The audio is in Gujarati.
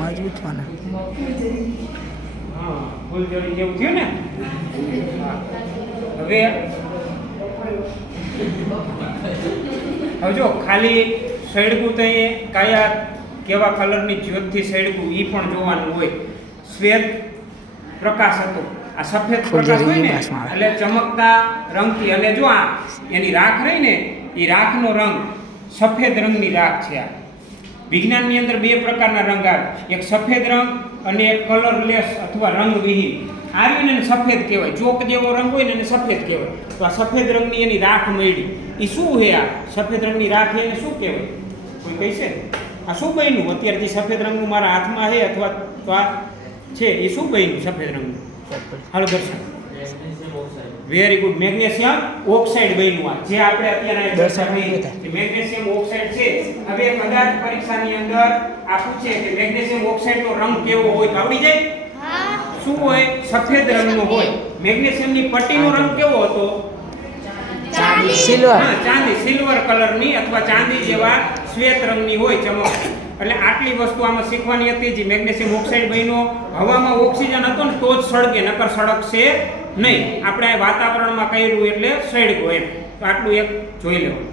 મજબૂત વાના હા ફૂલઝડી જેવું થયું ને. હવે જો ખાલી સળગું તો એ કયા કેવા કલરની જ્યોતથી સળગું એ પણ જોવાનું હોય. શ્વેત પ્રકાશ હતો, આ સફેદ પ્રકાશ હોય ને એટલે ચમકતા રંગથી, અને જો આ એની રાખ રહી ને એ રાખનો રંગ સફેદ રંગની રાખ છે. આ વિજ્ઞાનની અંદર બે પ્રકારના રંગ આવે, એક સફેદ રંગ અને એક કલરલેસ અથવા રંગવિહીન. આર્યને સફેદ કહેવાય, ચોક જેવો રંગ હોય ને એને સફેદ કહેવાય. તો આ સફેદ રંગની એની રાખ મળી, એ શું છે? આ સફેદ રંગની રાખ એને શું કહેવાય? કોઈ કહેશે? આ શું બન્યું અત્યારથી સફેદ રંગનું મારા હાથમાં છે અથવા તો આ છે એ શું બન્યું સફેદ રંગનું? હાલો દર્શન. વેરી ગુડ, મેગ્નેશિયમ ઓક્સાઇડ બન્યું. આ જે આપણે અત્યારે દર્શન મેગ્નેશિયમ ઓક્સાઇડ છે. હવે કદાચ પરીક્ષાની અંદર આ પૂછે કે મેગ્નેશિયમ ઓક્સાઇડનો રંગ કેવો હોય તો આવડી જાય? શું હોય? સફેદ રંગનો હોય. મેગ્નેશિયમની પટ્ટીનો રંગ કેવો હતો? ચાંદી, સિલ્વર. હા, ચાંદી, સિલ્વર કલરની અથવા ચાંદી જેવા શ્વેત રંગની હોય ચમક. એટલે આટલી વસ્તુ આમાં શીખવાની હતી. જે મેગ્નેશિયમ ઓક્સાઇડ બન્યો, હવામાં ઓક્સિજન હતો ને તો જ સળગે, નકર સળગશે નહીં. આપણે વાતાવરણમાં કર્યું એટલે સળગો એમ. તો આટલું એક જોઈ લેવું.